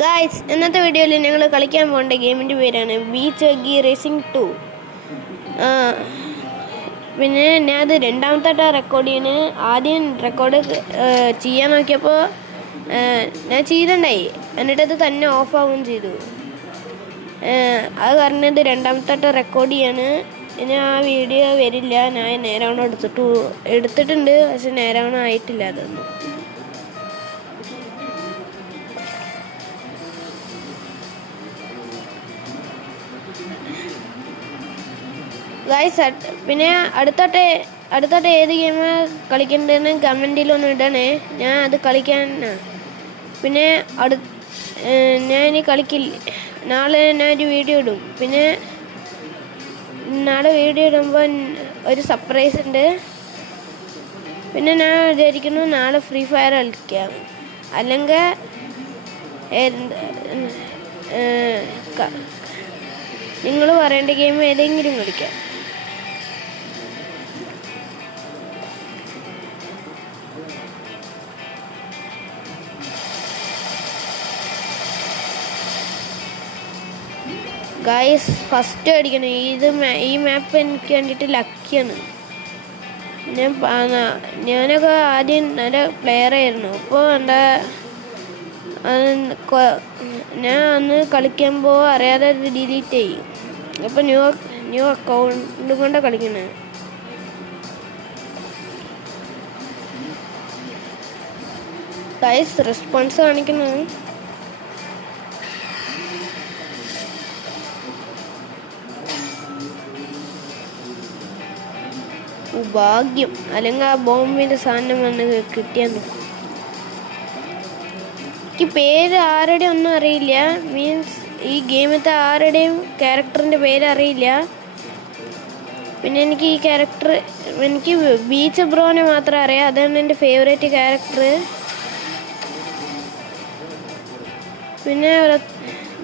Guys, ഇന്നത്തെ വീഡിയോയിൽ ഞങ്ങൾ കളിക്കാൻ പോകേണ്ട ഗെയിമിൻ്റെ പേരാണ് ബീച്ച് എഗ്ഗി റേസിംഗ് 2. പിന്നെ ഞാൻ അത് രണ്ടാമത്തെ റെക്കോർഡ് ചെയ്യണ്. ആദ്യം റെക്കോർഡ് ചെയ്യാൻ നോക്കിയപ്പോൾ ഞാൻ ചെയ്തിട്ടുണ്ടായി, എന്നിട്ടത് തന്നെ ഓഫാവുകയും ചെയ്തു. അത് പറഞ്ഞത് രണ്ടാമത്തെ റെക്കോർഡ് ചെയ്യാണ്. ഇനി ആ വീഡിയോ വരില്ല. ഞാൻ നേരാവണ്ണം എടുത്തിട്ടുണ്ട്, പക്ഷെ നേരാവണ്ണം ആയിട്ടില്ല അതൊന്നും. ഗായ്സ്, പിന്നെ അടുത്തോട്ട് ഏത് ഗെയിം കളിക്കേണ്ടതെന്ന് കമൻറ്റിലൊന്നും ഇടണേ. ഞാൻ അത് കളിക്കാൻ പിന്നെ ഞാൻ ഇനി കളിക്കില്ല. നാളെ ഞാനൊരു വീഡിയോ ഇടും. പിന്നെ നാളെ വീഡിയോ ഇടുമ്പോൾ ഒരു സർപ്രൈസ് ഉണ്ട്. പിന്നെ ഞാൻ വിചാരിക്കുന്നു നാളെ ഫ്രീ ഫയർ കളിക്കാം, അല്ലെങ്കിൽ നിങ്ങൾ പറയേണ്ട ഗെയിം ഏതെങ്കിലും കളിക്കാം. ഗായ്സ്, ഫസ്റ്റ് അടിക്കണം. ഈ മാപ്പ് എനിക്ക് വേണ്ടിയിട്ട് ലക്കിയാണ്. ഞാനൊക്കെ ആദ്യം നല്ല പ്ലെയർ ആയിരുന്നു. ഇപ്പോൾ ഞാൻ അന്ന് കളിക്കുമ്പോൾ അറിയാതെ ഡിലീറ്റ് ചെയ്യും. അപ്പോൾ ന്യൂ അക്കൗണ്ട് കൊണ്ടാണ് കളിക്കുന്നത്. ഗായ്സ്, റെസ്പോൺസ് കാണിക്കുന്നത് ഭാഗ്യം, അല്ലെങ്കിൽ ആ ബോംബിൻ്റെ സാധനം വന്ന് കിട്ടിയാന്ന്. എനിക്ക് പേര് ആരുടെയും ഒന്നും അറിയില്ല. മീൻസ് ഈ ഗെയിമത്തെ ആരുടെയും ക്യാരക്ടറിൻ്റെ പേര് അറിയില്ല. പിന്നെ എനിക്ക് ബീച്ച് ബ്രോനെ മാത്രം അറിയാം. അതാണ് എൻ്റെ ഫേവറേറ്റ് ക്യാരക്ടർ.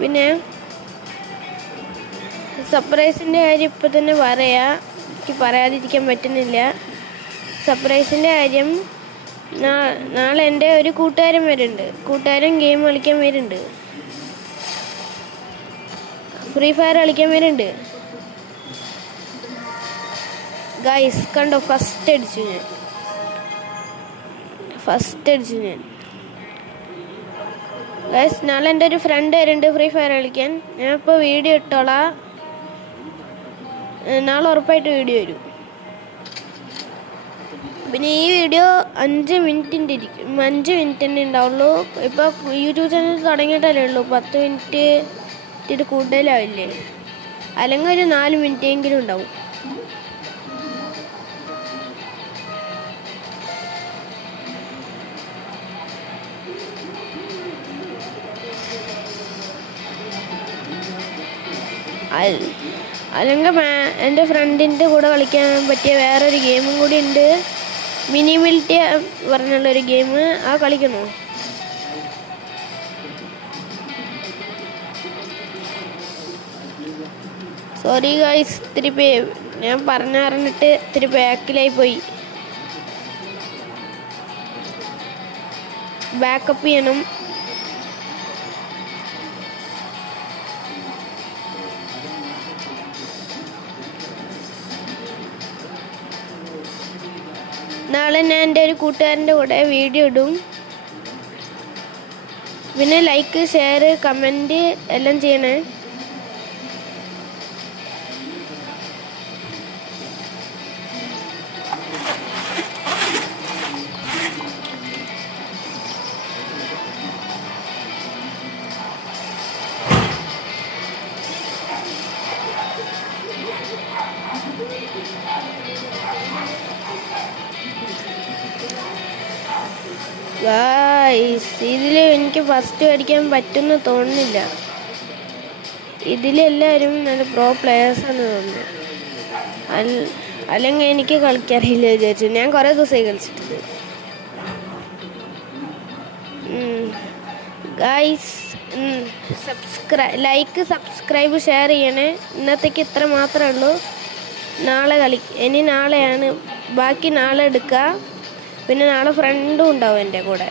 പിന്നെ സർപ്രൈസിൻ്റെ കാര്യം ഇപ്പം തന്നെ പറയാം. എനിക്ക് പറയാതിരിക്കാൻ പറ്റുന്നില്ല. സർപ്രൈസിൻ്റെ കാര്യം, നാളെ എൻ്റെ ഒരു കൂട്ടുകാരൻ ഗെയിം കളിക്കാൻ വരുന്നുണ്ട്. ഫ്രീ ഫയർ കളിക്കാൻ വരുന്നുണ്ട്. ഗായ്സ്, കണ്ടോ, ഫസ്റ്റ് അടിച്ചു ഞാൻ. ഗായ്സ്, നാളെ എൻ്റെ ഒരു ഫ്രണ്ട് വരുന്നുണ്ട് ഫ്രീ ഫയർ കളിക്കാൻ. ഞാൻ ഇപ്പോൾ വീഡിയോ ഇട്ടോളാം. നാളെ ഉറപ്പായിട്ട് വീഡിയോ വരും. പിന്നെ ഈ വീഡിയോ 5 മിനിറ്റിൻ്റെ ഇരിക്കും. 5 മിനിറ്റ് തന്നെ ഉണ്ടാവുള്ളൂ. ഇപ്പോൾ യൂട്യൂബ് ചാനൽ തുടങ്ങിയിട്ടല്ലേ ഉള്ളൂ. 10 മിനിറ്റ് ഇത് കൂടുതലാവില്ലേ? അല്ലെങ്കിൽ ഒരു 4 മിനിറ്റെങ്കിലും ഉണ്ടാവും. അല്ലെങ്കിൽ എൻ്റെ ഫ്രണ്ടിൻ്റെ കൂടെ കളിക്കാൻ പറ്റിയ വേറൊരു ഗെയിമും കൂടി ഉണ്ട്. മിനിമിലിറ്റി പറഞ്ഞുള്ളൊരു ഗെയിം. ആ കളിക്കണോ? സോറി ഗായ്സ്, ഞാൻ പറഞ്ഞിട്ട് ഇത്തിരി ബാക്കിലായി പോയി. ബാക്കപ്പ് ചെയ്യണം. നാളെ ഞാൻ എൻ്റെ ഒരു കൂട്ടുകാരൻ്റെ കൂടെ വീഡിയോ ഇടും. പിന്നെ ലൈക്ക്, ഷെയർ, കമൻറ്റ് എല്ലാം ചെയ്യണേ. ഗായ്സ്, ഇതിൽ എനിക്ക് ഫസ്റ്റ് അടിക്കാൻ പറ്റുമെന്ന് തോന്നുന്നില്ല. ഇതിലെല്ലാവരും നല്ല പ്രോ പ്ലെയേഴ്സാണ് തോന്നുന്നു. അല്ലെങ്കിൽ എനിക്ക് കളിക്കാറില്ല വിചാരിച്ചു. ഞാൻ കുറേ ദിവസമായി കളിച്ചിട്ടുണ്ട്. ഗായ്സ്, ലൈക്ക്, സബ്സ്ക്രൈബ്, ഷെയർ ചെയ്യണേ. ഇന്നത്തേക്ക് ഇത്ര മാത്രമേ ഉള്ളൂ. നാളെയാണ് ബാക്കി. നാളെ എടുക്കുക. പിന്നെ നാളെ ഫ്രണ്ടും ഉണ്ടാവും എൻ്റെ കൂടെ.